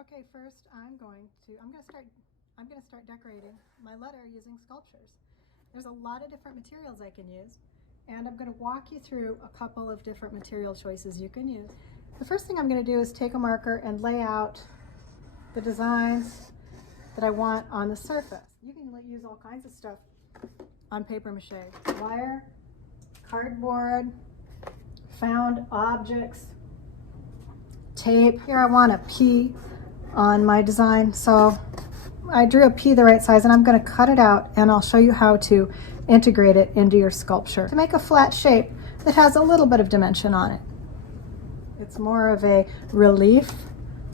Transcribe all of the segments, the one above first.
Okay, first I'm going to start decorating my letter using sculptures. There's a lot of different materials I can use, and I'm going to walk you through a couple of different material choices you can use. The first thing I'm going to do is take a marker and lay out the designs that I want on the surface. You can use all kinds of stuff on paper mache. Wire, cardboard, found objects, tape. Here I want a P on my design, so I drew a P the right size, and I'm going to cut it out, and I'll show you how to integrate it into your sculpture to make a flat shape that has a little bit of dimension on it. It's more of a relief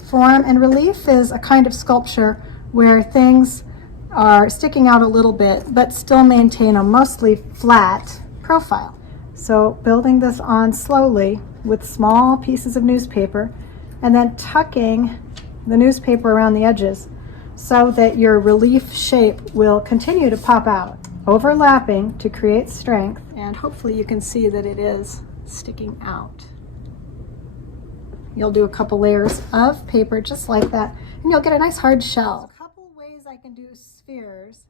form, and relief is a kind of sculpture where things are sticking out a little bit but still maintain a mostly flat profile. So building this on slowly with small pieces of newspaper and then tucking the newspaper around the edges so that your relief shape will continue to pop out, overlapping to create strength, and hopefully you can see that it is sticking out. You'll do a couple layers of paper just like that, and you'll get a nice hard shell. There's a couple ways I can do spheres,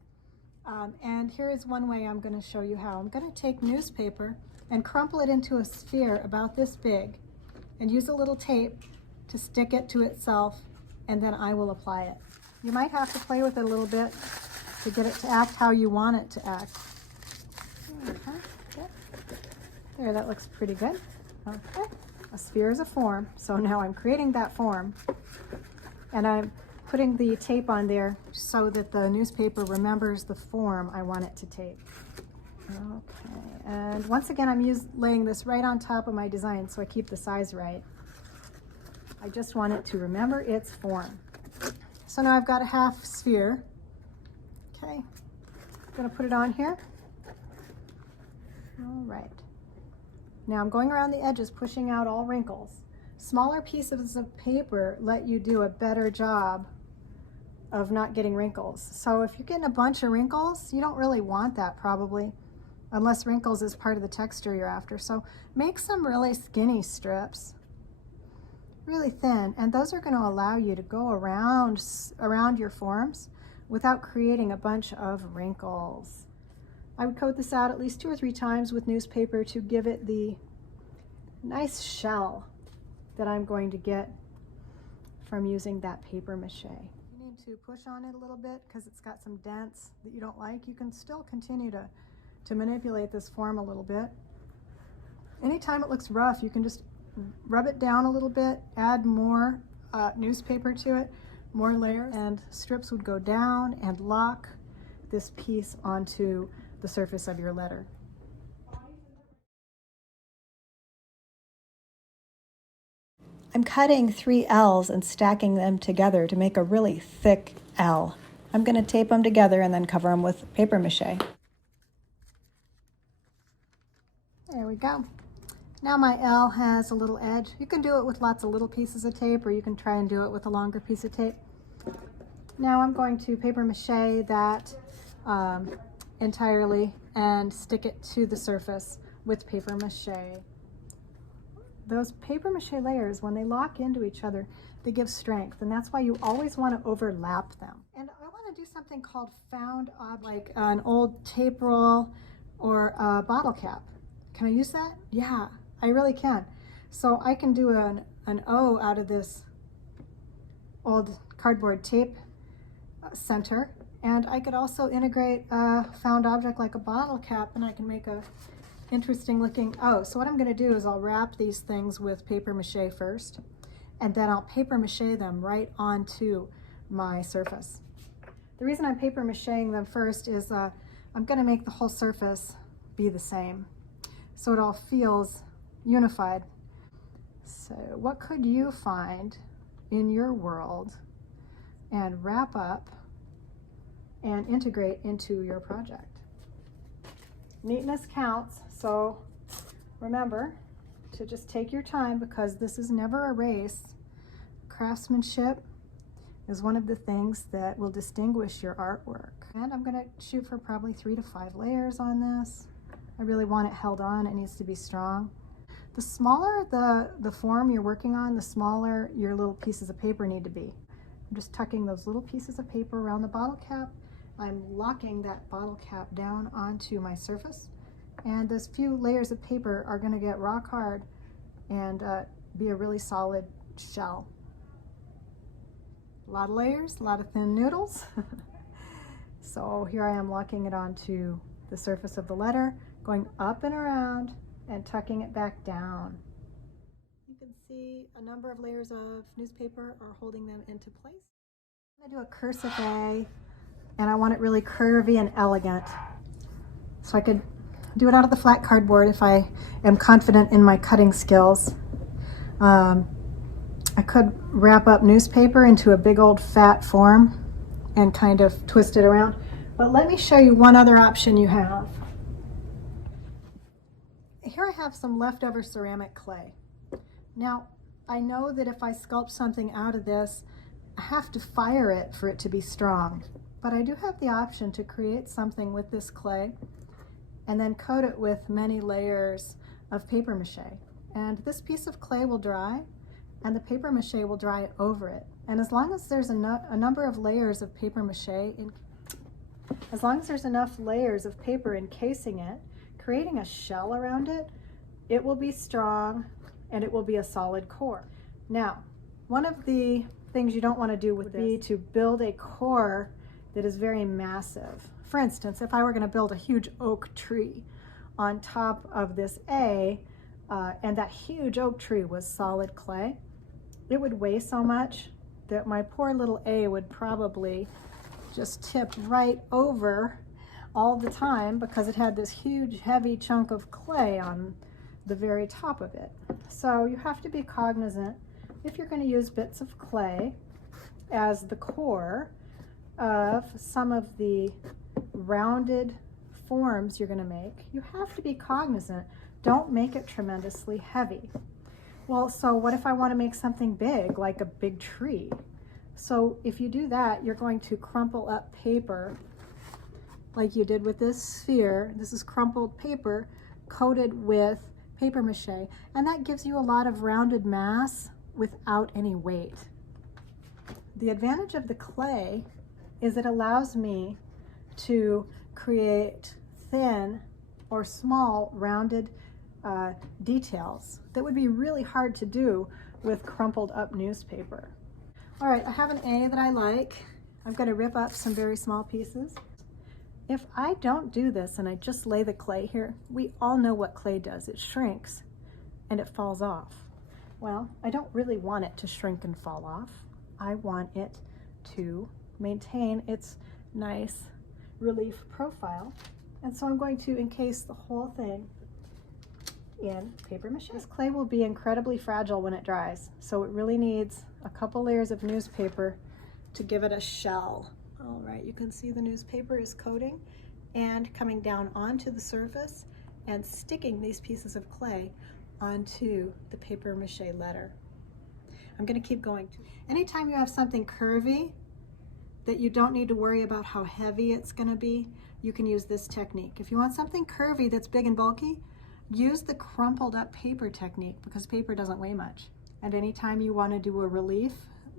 and here is one way I'm going to show you how. I'm going to take newspaper and crumple it into a sphere about this big and use a little tape to stick it to itself, and then I will apply it. You might have to play with it a little bit to get it to act how you want it to act. There, that looks pretty good. Okay, a sphere is a form, so now I'm creating that form, and I'm putting the tape on there so that the newspaper remembers the form I want it to take. Okay, and once again I'm laying this right on top of my design so I keep the size right. I just want it to remember its form. So now I've got a half sphere. Okay, I'm going to put it on here. All right. Now I'm going around the edges, pushing out all wrinkles. Smaller pieces of paper let you do a better job of not getting wrinkles. So if you're getting a bunch of wrinkles, you don't really want that probably, unless wrinkles is part of the texture you're after. So make some really skinny strips, really thin, and those are going to allow you to go around your forms without creating a bunch of wrinkles. I would coat this out at least 2 or 3 times with newspaper to give it the nice shell that I'm going to get from using that paper mache. You need to push on it a little bit because it's got some dents that you don't like. You can still continue to manipulate this form a little bit. Anytime it looks rough, you can just rub it down a little bit, add more newspaper to it, more layers, and strips would go down and lock this piece onto the surface of your letter. I'm cutting 3 L's and stacking them together to make a really thick L. I'm going to tape them together and then cover them with paper mache. There we go. Now my L has a little edge. You can do it with lots of little pieces of tape, or you can try and do it with a longer piece of tape. Now I'm going to paper mache that entirely and stick it to the surface with paper mache. Those paper mache layers, when they lock into each other, they give strength, and that's why you always want to overlap them. And I want to do something called found object, like an old tape roll or a bottle cap. Can I use that? Yeah, I really can. So I can do an O out of this old cardboard tape center, and I could also integrate a found object like a bottle cap, and I can make a interesting looking O. So what I'm going to do is I'll wrap these things with paper mache first, and then I'll paper mache them right onto my surface. The reason I'm paper macheing them first is I'm going to make the whole surface be the same, so it all feels unified. So what could you find in your world and wrap up and integrate into your project? Neatness counts, so remember to just take your time, because this is never a race. Craftsmanship is one of the things that will distinguish your artwork. And I'm going to shoot for probably 3 to 5 layers on this. I really want it held on. It needs to be strong. The smaller the form you're working on, the smaller your little pieces of paper need to be. I'm just tucking those little pieces of paper around the bottle cap. I'm locking that bottle cap down onto my surface, and those few layers of paper are going to get rock hard and be a really solid shell. A lot of layers, a lot of thin noodles. So here I am locking it onto the surface of the letter, going up and around and tucking it back down. You can see a number of layers of newspaper are holding them into place. I'm going to do a cursive A, and I want it really curvy and elegant. So I could do it out of the flat cardboard if I am confident in my cutting skills. I could wrap up newspaper into a big old fat form and kind of twist it around. But let me show you one other option you have. Here I have some leftover ceramic clay. Now, I know that if I sculpt something out of this, I have to fire it for it to be strong. But I do have the option to create something with this clay and then coat it with many layers of paper mache. And this piece of clay will dry, and the paper mache will dry over it. And as long as there's a number of layers of paper mache, as long as there's enough layers of paper encasing it, creating a shell around it, it will be strong and it will be a solid core. Now, one of the things you don't want to do would be to build a core that is very massive. For instance, if I were going to build a huge oak tree on top of this A, and that huge oak tree was solid clay, it would weigh so much that my poor little A would probably just tip right over all the time because it had this huge heavy chunk of clay on the very top of it. So you have to be cognizant, if you're going to use bits of clay as the core of some of the rounded forms you're going to make, you have to be cognizant. Don't make it tremendously heavy. Well, so what if I want to make something big, like a big tree? So if you do that, you're going to crumple up paper like you did with this sphere. This is crumpled paper coated with paper mache, and that gives you a lot of rounded mass without any weight. The advantage of the clay is it allows me to create thin or small rounded details that would be really hard to do with crumpled up newspaper. All right, I have an A that I like. I'm going to rip up some very small pieces. If I don't do this and I just lay the clay here, we all know what clay does. It shrinks and it falls off. Well, I don't really want it to shrink and fall off. I want it to maintain its nice relief profile. And so I'm going to encase the whole thing in paper mache. This clay will be incredibly fragile when it dries, so it really needs a couple layers of newspaper to give it a shell. All right, you can see the newspaper is coating and coming down onto the surface and sticking these pieces of clay onto the paper mache letter. I'm going to keep going. Anytime you have something curvy that you don't need to worry about how heavy it's going to be, you can use this technique. If you want something curvy that's big and bulky, use the crumpled up paper technique because paper doesn't weigh much. And anytime you want to do a relief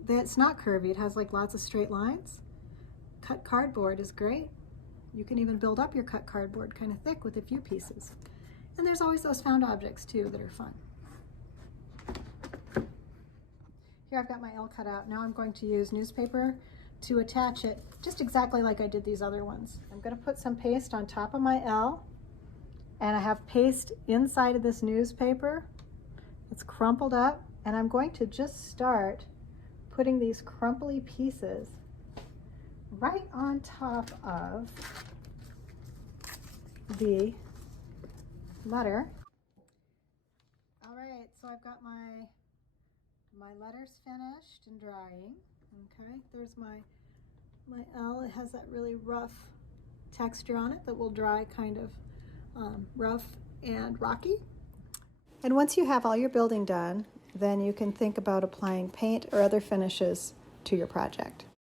that's not curvy, it has like lots of straight lines, cut cardboard is great. You can even build up your cut cardboard kind of thick with a few pieces. And there's always those found objects too that are fun. Here I've got my L cut out. Now I'm going to use newspaper to attach it just exactly like I did these other ones. I'm going to put some paste on top of my L, and I have paste inside of this newspaper. It's crumpled up, and I'm going to just start putting these crumply pieces right on top of the letter. All right, so I've got my letters finished and drying. Okay, there's my L. It has that really rough texture on it that will dry kind of rough and rocky. And once you have all your building done, then you can think about applying paint or other finishes to your project.